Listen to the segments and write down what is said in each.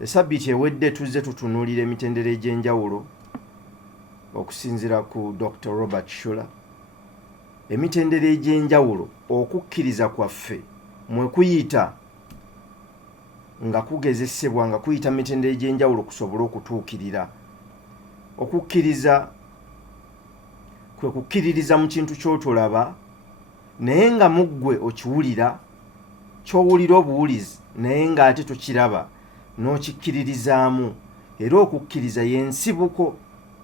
Esabbiiti ewedde tuzze tutunuulira emitendera egy'enjawulo okusinziira ku Dr. Robert Schuller. Emitendera egy'enjawulo okukkiriza kwaffe mwe kuyita nga kugezesebwa nga kuyita mitendera egy'enjawulo kusobole okutuukirira. Okukkiriza kwe kukkiririza mu kintu ky'otolaba naye nga mu ggwe okiwulira, ky'owulira obuwulizi naye ng'ate tokiraba n'okikkiririzaamu. Era okukkiriza y'ensibuko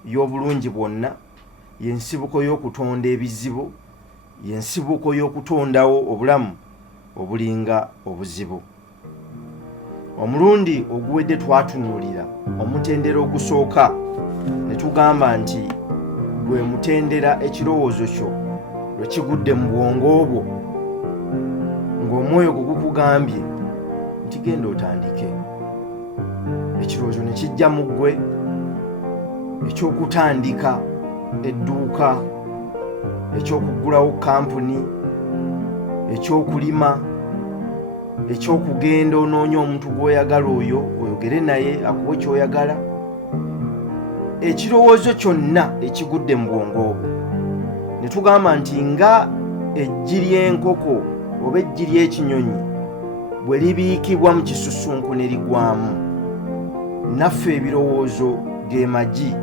y'obulungi bwonna, y'ensibuko y'okutonda ebizibu, y'ensibuko y'okutondawo obulamu obulinga obuzibu. Omulundi oguwedde twatunuulira omutendera ogusooka ne tugamba nti gwe mutendera ekirowoozo kyo lwe kigudde mu bwongo bwo ng'omwoyo gwe gukugambye nti genda otandike. Ekirowoozo ne kijja mu ggwe eky'okutandika edduuka, eky'okuggulawo kampuni, eky'okulima, eky'okugenda onoonya omuntu gw'oyagala oyo oyogere naye akuwe ky'oyagala. Ekirowoozo kyonna ekigudde mu bwongo obwo ne tugamba nti nga eggi ly'enkoko oba eggi ly'ekinyonyi bwe libiikibwa mu kisusunku ne ligwamu, naffe ebirowoozo ge magi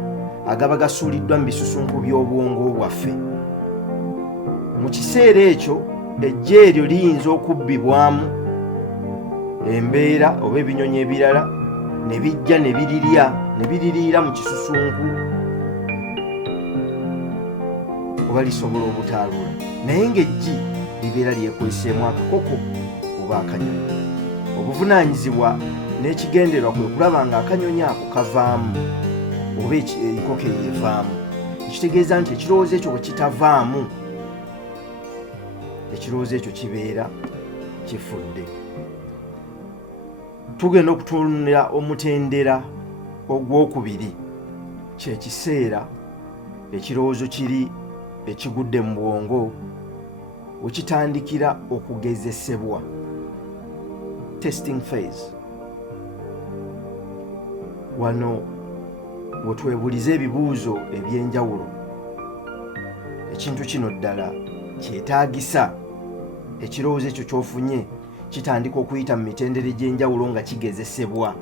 agaba gasuuliddwa mu bisusunku by'obwongo bwaffe. Mu kiseera ekyo eggi eryo liyinza okubbibwamu embeera oba ebinyonyi ebirala ne bijja ne biririra mu kisusunku oba lisobola obutaalula, naye ng'eggi libeera lyekweseemu akakoko oba akanyonyi. Obuvunaanyizibwa n'ekigenderwa kwe kulaba ng'akanyonyi ako kavaamu oba enkoko eyo evaamu. Ekitegeeza nti ekirowoozo ekyo bwe kitavaamu, ekirowoozo ekyo kibeera kifudde. Tugenda okutunuulira omutendera ogwokubiri, kye kiseera ekirowoozo kiri ekigudde mu bwongo we kitandikira okugezesebwa, testing phase. Wano we twebuliza ebibuuzo eby'enjawulo. Ekintu kino ddala kyetaagisa ekirowoozo ekyo ky'ofunye kitandika okuyita mu mitendera egy'enjawulo nga kigezesebwa.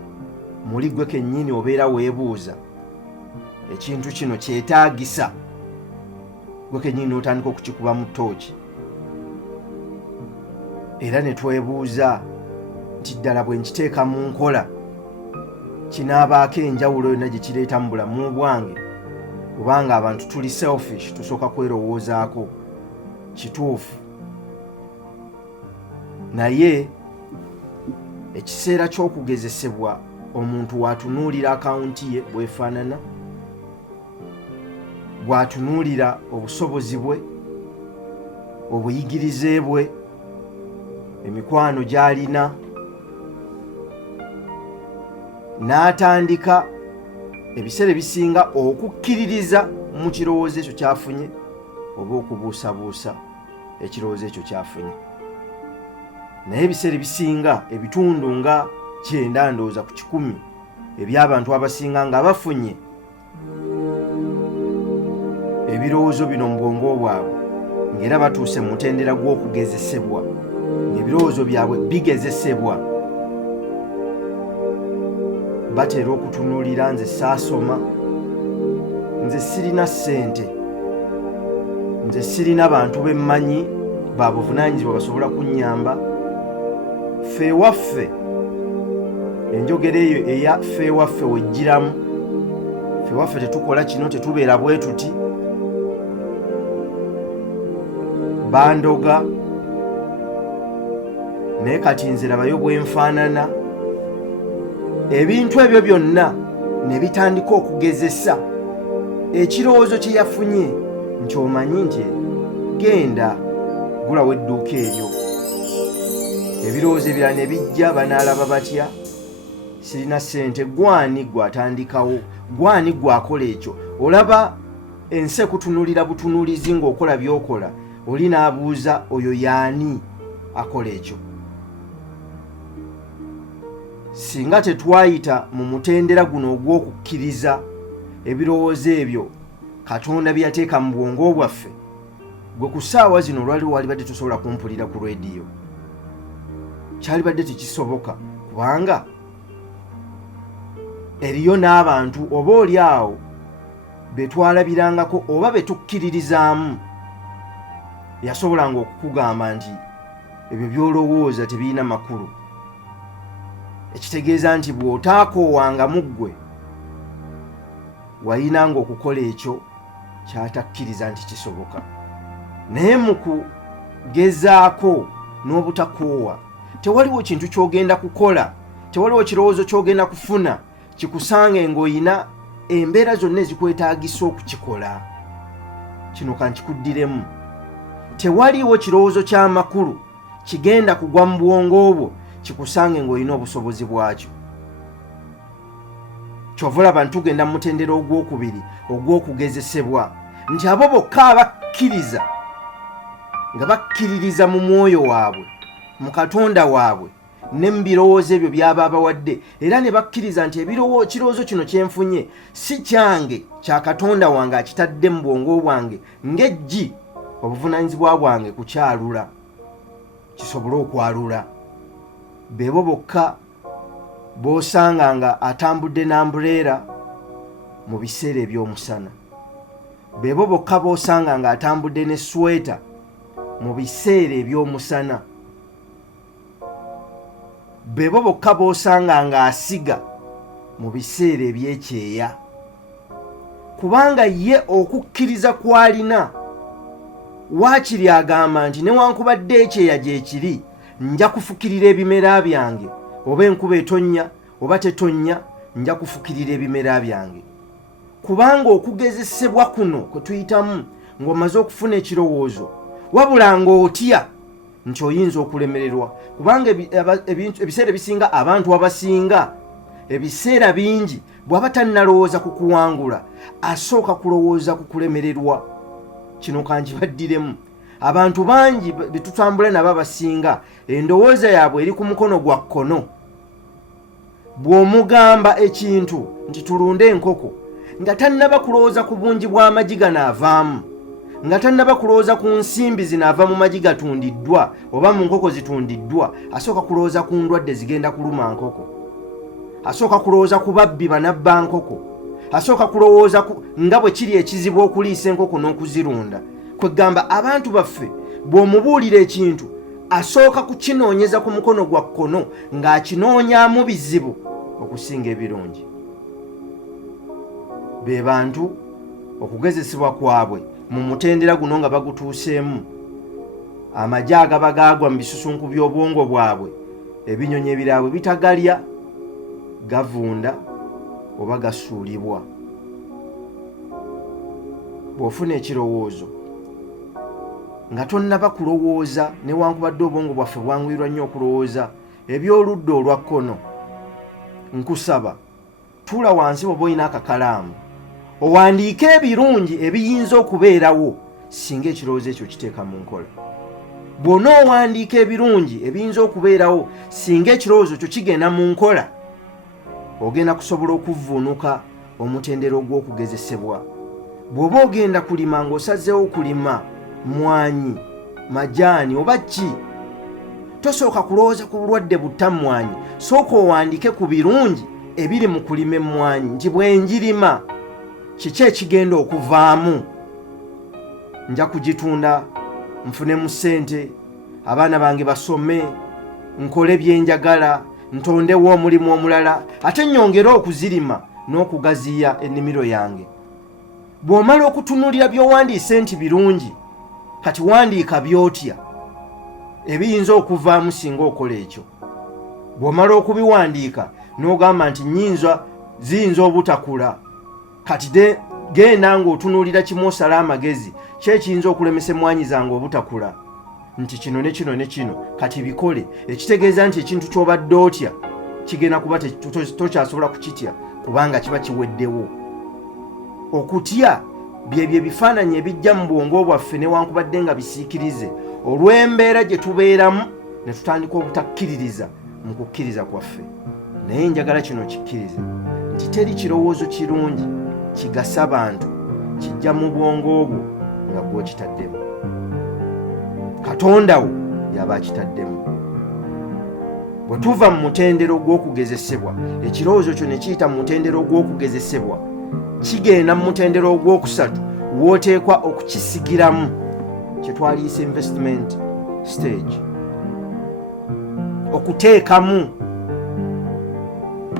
Muli gwe kennyini obeera weebuuza ekintu kino kyetaagisa, gwe kennyini n'otandika okukikuba mu ttooki. Era ne twebuuza nti ddala bwe nkiteeka mu nkola kinaabaako enjawulo yonna gye kireeta mu bulamu bwange? Kubanga abantu tuli selfish, tusooka kwerowoozaako. Kituufu. Naye ekiseera ky'okugezesebwa omuntu watunuulira akawunti ye bwefaanana, bw'atunuulira obusobozi bwe, obuyigirize bwe, emikwano gy'alina, n'atandika ebiseera ebisinga okukkiririza mu kirowoozo ekyo ky'afunye oba okubuusabuusa ekirowoozo ekyo ky'afunye. Naye ebiseera ebisinga ebitundu nga 9 ndowooza ku 100 eby'abantu abasinga nga bafunye ebirowoozo bino mu bwongo bwabwe ng'era batuuse mu mutendera gw'okugezesebwa, ng'ebirowoozo byabwe bigezesebwa, batera okutunuulira nze saasoma, nze sirina ssente, nze sirina bantu bemmanyi ba buvunaanyizibwa basobola kunnyamba. Ffe waffe, enjogera eyo eya ffe waffe wejjiramu. Ffe waffe tetukola kino, tetubeera bwe tuti, bandoga naye kati nze labayo bwe nfaanana. Ebintu ebyo byonna ne bitandika okugezesa ekirowoozo kye yafunye nti omanyi nti genda gulawo edduuka eryo. Ebirowoozo ebirala ne bijja, banaalaba batya? Sirina ssente. Gwani gwatandikawo? Gwani gwakola ekyo? Olaba ensi ekutunuulira butunuulizi ng'okola by'okola, oli n'abuuza oyo yaani akola ekyo? singa tetwayita mu mutendera guno ogw'okukkiriza ebirowoozo ebyo Katonda bye yateeka mu bwongo bwaffe, gwe ku ssaawa zino walibadde tusobola kumpulira ku rediyo, kyalibadde tekisoboka, kubanga eriyo n'abantu oba oli awo be twalabirangako oba be tukkiririzaamu yasobolanga okukugamba nti ebyo by'olowooza tebirina makulu, ekitegeeza nti bw'otaakoowanga ggwe wayinanga okukola ekyo kyatakkiriza nti kisoboka. Naye mu kugezaako n'obutakoowa tewaliwo kintu ky'ogenda kukola, tewaliwo kirowoozo ky'ogenda kufuna kikusange ng'oyina embeera zonna ezikwetaagisa okukikola. Kino kankikuddiremu, tewaliwo kirowoozo ky'amakulu kigenda kugwa mu bwongo bwo kikusange ng'olina obusobozi bwakyo. Kyova olaba ntugenda mu mutendera ogwokubiri ogw'okugezesebwa nti abo bokka abakkiriza nga bakkiririza mu mwoyo waabwe, mu Katonda waabwe ne mu birowoozo ebyo by'aba abawadde, era ne bakkiriza nti ekirowoozo kino kyenfunye si kyange, kya Katonda wange akitadde mu bwongo bwange ng'eggi, obuvunaanyizibwa bwange kukyalula kisobole okwalula. Beebo bokka b'osanga nga atambudde n'ambuleera mu biseera eby'omusana, beebo bokka b'osanga nga atambudde ne sweta mu biseera eby'omusana, beebo bokka b'osanga nga asiga mu biseera eby'ekyeya, kubanga ye okukkiriza kw'alina waakiri agamba nti newankubadde ekyeya gye kiri nja kufukirira ebimera byange, oba enkuba etonnya oba tetonnya nja kufukirira ebimera byange. Kubanga okugezesebwa kuno kwe tuyitamu ng'omaze okufuna ekirowoozo, wabula ng'otya nti oyinza okulemererwa, kubanga ebiseera ebisinga abantu abasinga ebiseera bingi bw'aba tannalowooza ku kuwangula asooka kulowooza ku kulemererwa. Kino kankibaddiremu, abantu bangi be tutambula nabo abasinga endowooza yaabwe eri ku mukono gwa kkono. Bw'omugamba ekintu nti tulunde enkoko nga tannaba kulowooza ku bungi bw'amagi ganaavaamu, nga tannaba kulowooza ku nsimbi zinaava mu magi gatundiddwa oba mu nkoko zitundiddwa, asooka kulowooza ku ndwadde zigenda kuluma nkoko, asooka kulowooza ku babbi banabba nkoko, asooka kulowooza nga bwe kiri ekizibu okuliisa enkoko n'okuzirunda. Kwegamba abantu baffe bw'omubuulira ekintu asooka kukinoonyeza ku mukono gwa kkono ng'akinoonyaamu bizibu okusinga ebirungi. Be bantu okugezesebwa kwabwe mu mutendera guno nga bagutuuseemu, amagi agaba gaagwa mu bisusunku by'obwongo bwabwe, ebinyonyi ebirabwe bitagalya, gavunda oba gasuulibwa. Bw'ofuna ekirowoozo nga tonnaba kulowooza, newankubadde obwongo bwaffe bwanguyirwa nnyo okulowooza eby'oludda olwa kkono, nkusaba tuula wansi bw'oba olina akakalaamu owandiike ebirungi ebiyinza okubeerawo singa ekirowoozo ekyo kiteeka mu nkola. Bw'onoowandiika ebirungi ebiyinza okubeerawo singa ekirowoozo kyo kigenda mu nkola, ogenda kusobola okuvvuunuka omutendera ogw'okugezesebwa. Bw'oba ogenda kulima ng'osazeewo okulima mmwanyi, majaani oba ki, tosooka kulowooza ku bulwadde butta mmwanyi, sooka owandiike ku birungi ebiri mu kulima emmwanyi nti bwe njirima kiki ekigenda okuvaamu, nja kugitunda nfunemu ssente, abaana bange basome, nkole bye njagala, ntondewo omulimu omulala, ate nnyongere okuzirima n'okugaziya ennimiro yange. Bw'omala okutunuulira by'owandiise nti birungi, kati wandiika by'otya ebiyinza okuvaamu singa okola ekyo. Bw'omala okubiwandiika n'ogamba nti ziyinza obutakula, kati genda ng'otunuulira kimu osala amagezi ki ekiyinza okulemesa emmwanyi zange obutakula, nti kino ne kino ne kino, kati bikole. Ekitegeeza nti ekintu ky'obadde otya kigenda kuba tokyasobola kukitya kubanga kiba kiweddewo. Okutya byebyo ebifaananyi ebijja mu bwongo bwaffe newankubadde nga bisiikirize olw'embeera gye tubeeramu ne tutandika obutakkiririza mu kukkiriza kwaffe. naye njagala kino kikkirize nti teri kirowoozo kirungi kigasa abantu kijja mu bwongo bwo nga gw'okitaddemu. Katonda wo yaba akitaddemu. Bwe tuva mu mutendero gw'okugezesebwa, ekirowoozo kyo ne kiyita mu mutendero gw'okugezesebwa, kigenda mu mutendero ogwokusatu w'oteekwa okukisigiramu, kye twaliyisa investment stage. Okuteekamu.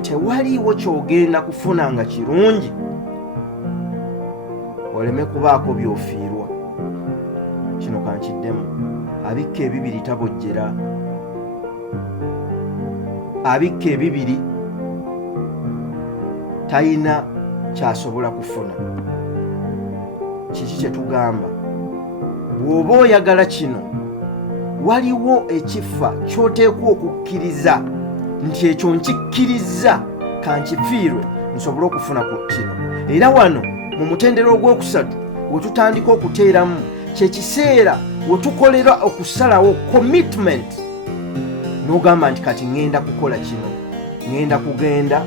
Tewaliiwo ky'ogenda kufuna nga kirungi oleme kubaako by'ofiirwa. Kino kankiddemu. Abikka ebibiri tabojjera. Abikka ebibiri talina ky'asobola kufuna. Kiki kye tugamba? Bw'oba oyagala kino, waliwo ekifa ky'oteekwa okukkiriza nti ekyo nkikkiriza kankifiirwe nsobole okufuna ku kino. Era wano mu mutendero ogwokusatu we tutandika okuteeramu, kye kiseera we tukolera okusalawo commitment, n'ogamba nti kati ŋŋenda kukola kino, ŋŋenda kugenda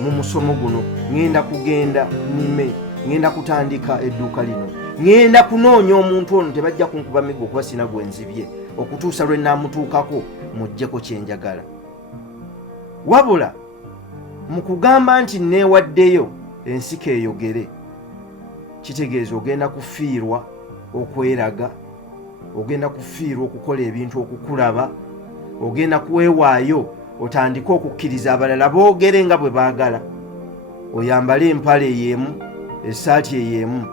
mu musomo guno, ŋŋenda kugenda nime, ŋŋenda kutandika edduuka lino, ŋŋenda kunoonya omuntu ono tebajja kunkuba miggo okuba sina gwe nzibye okutuusa lwe naamutuukako muggyeko kye njagala. Wabula mu kugamba nti neewaddeyo ensiko eyogere, kitegeeza ogenda kufiirwa okweraga, ogenda kufiirwa okukola ebintu okukulaba, ogenda kuweewaayo otandike okukkiriza abalala boogere nga bwe baagala, oyambale empale ey'emu, essaati ey'emu,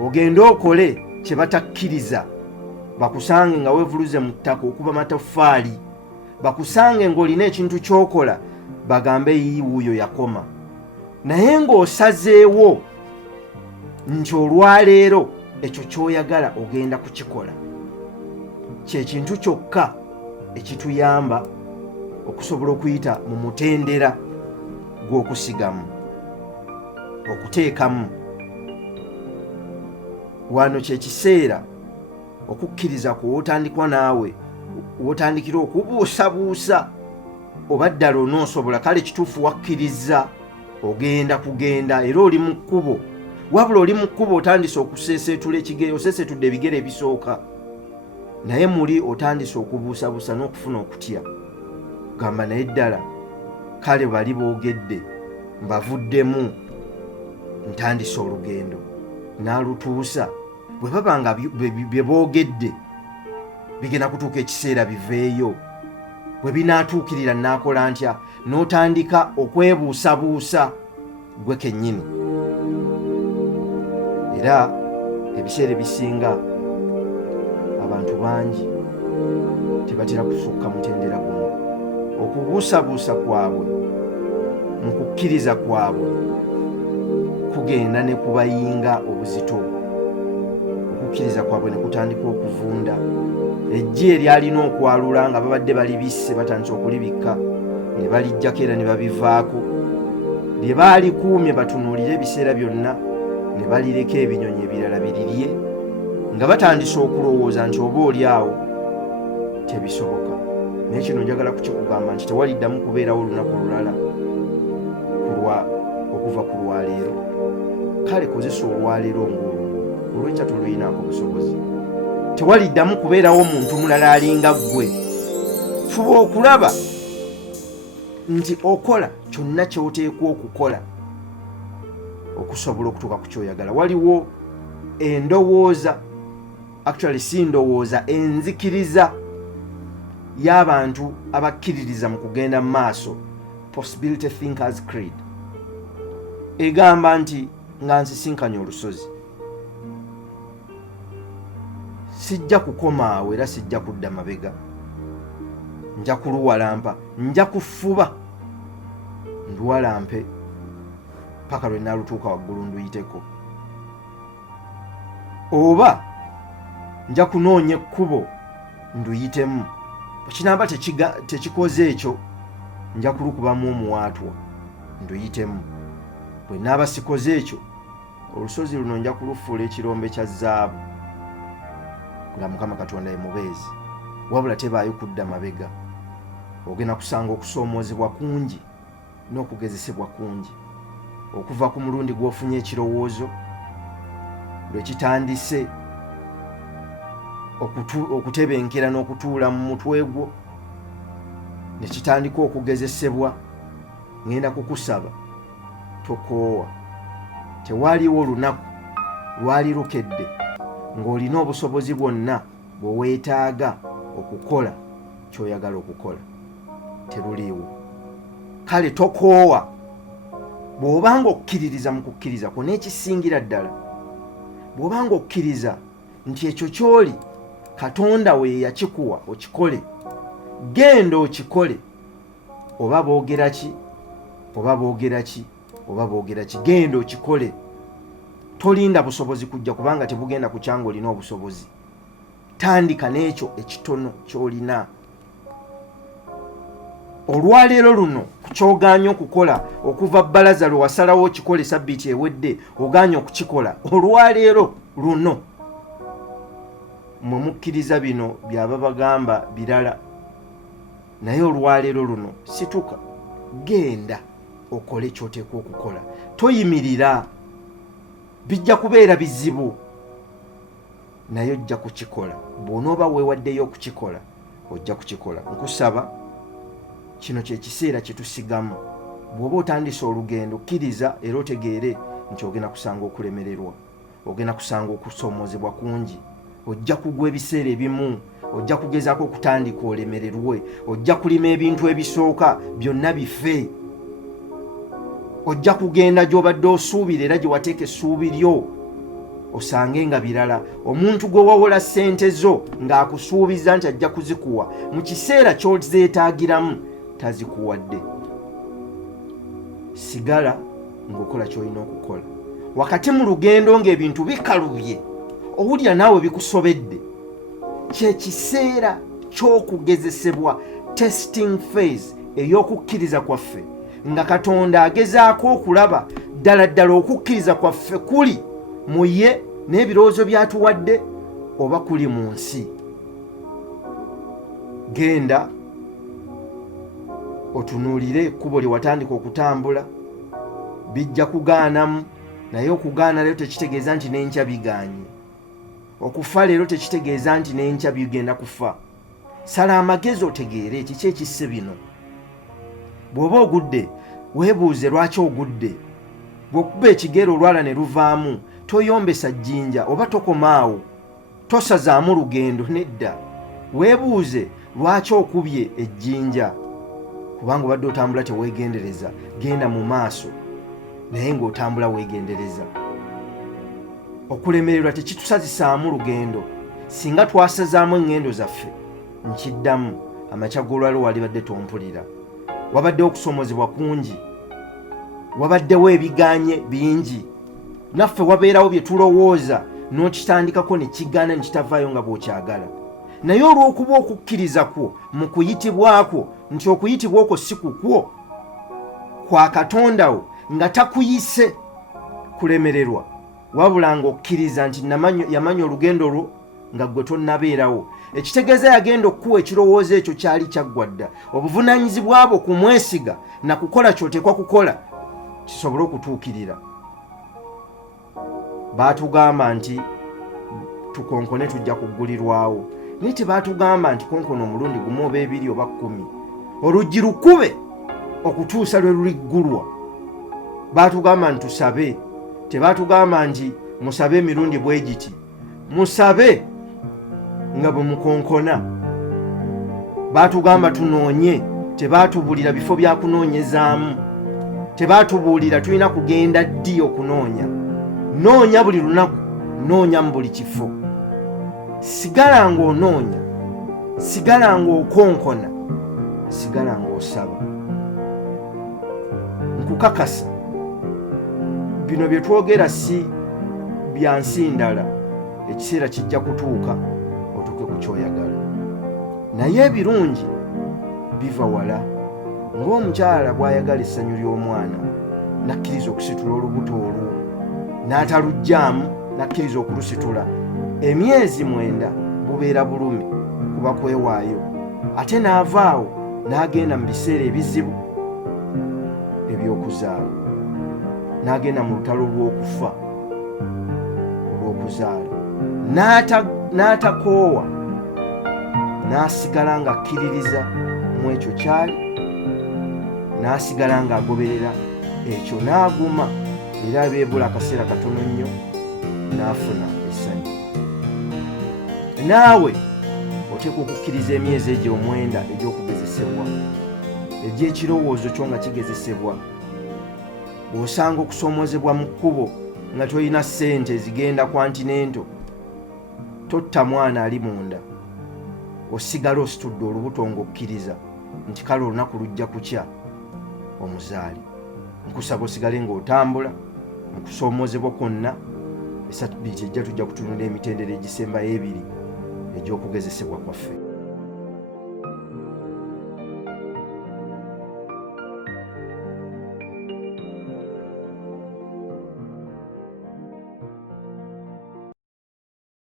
ogende okole kye batakkiriza, bakusange nga weevuluze mu ttaka okuba mataffaali, bakusange ng'olina ekintu ky'okola bagambe yiwuuyo yakoma. Naye ng'osazeewo nti olwaleero ekyo ky'oyagala ogenda kukikola, kye kintu kyokka ekituyamba okusobola okuyita mu mutendera gw'okusigamu, okuteekamu. Wano kye kiseera okukkiriza kw'otandikwa naawe, w'otandikira okubuusabuusa oba ddala onoosobola, kale kituufu wakkiriza ogenda kugenda era oli mu kkubo. Wabula oli mu kkubo otandise okuseeseetula ekigere, oseeseetudde ebigere ebisooka, naye muli otandise okubuusabuusa n'okufuna okutya. Gamba naye ddala kale bali boogedde mbavuddemu ntandise olugendo, n'alutuusa. Bwe baba nga bye boogedde bigenda kutuuka ekiseera biveeyo, bwe binaatuukirira naakola ntya, n'otandika okwebuusabuusa gwe kennyini. Era ebiseera ebisinga abantu bangi tebatera kusukka mutendera guno. Okubuusabuusa kwabwe mu kukkiriza kwabwe kugenda ne kubayinga obuzito. Okukkiriza kwabwe ne kutandika okuvunda. Eggi eryalina okwalula nga babadde balibisse batandise okulibikka, ne balijjako era ne babivaako. Lye baalikuumye batunuulire ebiseera byonna, ne balireka ebinyonyi ebirala birirye, nga batandise okulowooza nti oba oli awo tebisoboka. Naye kino njagala kukikugamba nti tewaliddamu kubeerawo olunaku lulala okuva ku lwaleero. Kale kozesa olwaleero ng'olwo, olw'enkya toluyinaako busobozi. Tewaliddamu kubeerawo omuntu mulala alinga ggwe. Fuba okulaba nti okola kyonna ky'oteekwa okukola okusobola okutuuka ku kyoyagala. Waliwo endowooza, actually si ndowooza, enzikiriza y'abantu abakkiririza mu kugenda mu maaso, Possibility Thinkers Creed, egamba nti nga nsisinkanye olusozi sijja kukoma awo era sijja kudda mabega, nja kuluwalampa, nja kufuba nduwalampe paka lwe naalutuuka waggulu nduyiteko, oba nja kunoonya ekkubo nduyitemu. Kinamba tekikoze ekyo, nja kulukubamu omuwaatwa nduyitemu. Bwe naaba sikoze ekyo, olusozi luno nja kulufuula ekirombe kya zaabu nga Mukama Katonda ye mubeezi. Wabula tebaayo kudda mabega, ogenda kusanga okusoomoozebwa kungi n'okugezesebwa kungi okuva ku mulundi gw'ofunye ekirowoozo lwe kitandise okutebenkera n'okutuula mu mutwe gwo ne kitandika okugezesebwa. Ngenda kukusaba tokoowa. Tewaaliwo olunaku lwali lukedde ng'olina obusobozi bwonna bwe weetaaga okukola ky'oyagala okukola. Teruliiwo. Kale tokoowa. Bw'obanga okkiririza mu kukkiriza kwo n'ekisingira ddala, bw'obanga okkiriza nti ekyo ky'oli Katonda we yakikuwa okikole, genda okikole. Oba boogera ki oba boogera ki oba boogera ki, genda okikole. Tolinda busobozi kujja, kubanga tebugenda kukyanga olina obusobozi. Tandika n'ekyo ekitono ky'olina. Olwaleero luno ky'ogaanye okukola okuva bbalaza lwe wasalawo okikole sabbiiti ewedde, ogaanye okukikola olwaleero luno. Mwe mukkiriza bino byaba bagamba birala, naye olwaleero luno situka, genda okole ky'oteekwa okukola. Toyimirira. Bijja kubeera bizibu, naye ojja kukikola. Bw'onooba weewaddeyo okukikola, ojja kukikola. Nkusaba, kino kye kiseera kye tusigamu. Bw'oba otandise olugendo, kkiriza era otegeere nti ogenda kusanga okulemererwa, ogenda kusanga okusoomozebwa kungi. Ojja kugwa ebiseera ebimu, ojja kugezaako okutandika olemererwe, ojja kulima ebintu ebisooka byonna bife. Ojja kugenda gy'obadde osuubira era gye wateeka essuubi lyo osange nga birala. Omuntu gwe wawola ssente zo ng'akusuubiza nti ajja kuzikuwa, mu kiseera ky'ozeetaagiramu tazikuwadde. Sigala ng'okola ky'olina okukola. Wakati mu lugendo ng'ebintu bikalubye, owulira naawe bikusobedde, kye kiseera ky'okugezesebwa, testing phase ey'okukkiriza kwaffe, nga Katonda agezaako okulaba ddala ddala okukkiriza kwaffe kuli mu ye n'ebirowoozo by'atuwadde oba kuli mu nsi. Genda otunuulire ekkubo lye watandika okutambula. Bijja kugaanamu, naye okugaana leero tekitegeeza nti n'enkya bigaanye. Okufa leero tekitegeeza nti n'enkya bigenda kufa. Sala amagezi otegeere kiki ekisse bino. Bw'oba ogudde, weebuuze lwaki ogudde. Bw'okuba ekigere olwala ne luvaamu, toyombesa jjinja oba tokomaawo, tosazaamu lugendo, nedda. Weebuuze lwaki okubye ejjinja. Kubanga obadde otambula teweegendereza, genda mu maaso naye ng'otambula weegendereza. Okulemererwa tekitusazisaamu lugendo. Singa twasazaamu eŋŋendo zaffe, nkiddamu, amakya g'olwalo walibadde tompulira. Wabaddewo okusoomozebwa kungi, wabaddewo ebigaanye bingi. Naffe wabeerawo bye tulowooza n'okitandikako ne kigaana ne kitavaayo nga bw'okyagala. Naye olw'okuba okukkiriza kwo mu kuyitibwako nti okuyitibwa okwo si kukwo, kwa Katonda wo, nga takuyise kulemererwa, wabula ng'okkiriza nti yamanya olugendo lwo nga ggwe tonnabeerawo, ekitegeeza yagenda okukuwa ekirowoozo ekyo kyali kyaggwa dda. Obuvunaanyizibwa bwo kumwesiga na kukola ky'oteekwa kukola kisobole okutuukirira. Baatugamba nti tukonkone tujja kuggulirwawo, naye tebaatugamba nti konkona omulundi gumu oba ebiri oba 10, oluggi lukube okutuusa lwe luliggulwa. Baatugamba nti tusabe, tebaatugamba nti musabe emirundi bwe giti. Musabe nga bwe mukonkona. Baatugamba tunoonye, tebaatubuulira bifo bya kunoonyezaamu, tebaatubuulira tulina kugenda ddi okunoonya. Noonya buli lunaku, noonya mu buli kifo. Sigala ng'onoonya, sigala ng'okonkona, sigala ng'osaba. Nkukakasa bino bye twogera si bya nsi ndala. Ekiseera kijja kutuuka otuuke ku ky'oyagala. Naye ebirungi biva wala. Ng'omukyala bw'ayagala essanyu ly'omwana, nakkiriza okusitula olubuto olwo, n'ataluggyaamu, nakkiriza okulusitula. Emyezi 9 bubeera bulumi kuba kwewaayo, ate n'avaawo n'agenda mu biseera ebizibu. ebyokuzaala, n'agenda mu lutalo lw'okufa olw'okuzaala, n'atakoowa, n'asigala ng'akkiririza mu ekyo kyali, n'asigala ng'agoberera ekyo, n'aguma, era beebula akaseera katono nnyo n'afuna essanyu. Naawe oteekwa okukkiriza emyezi egyo 9 egy'okugezesebwa, egy'ekirowoozo kyo nga kigezesebwa. Bw'osanga okusoomozebwa mu kkubo nga tolina ssente ezigenda kwantinento, totta mwana ali munda, osigala ositudde olubuto ng'okkiriza nti kale olunaku lujja kukya omuzaali. Nkusaba osigale ng'otambula mu kusoomozebwa kwonna. Esabbiiti ejja tujja kutunula emitendera egisembayo 2 egy'okugezesebwa kwaffe.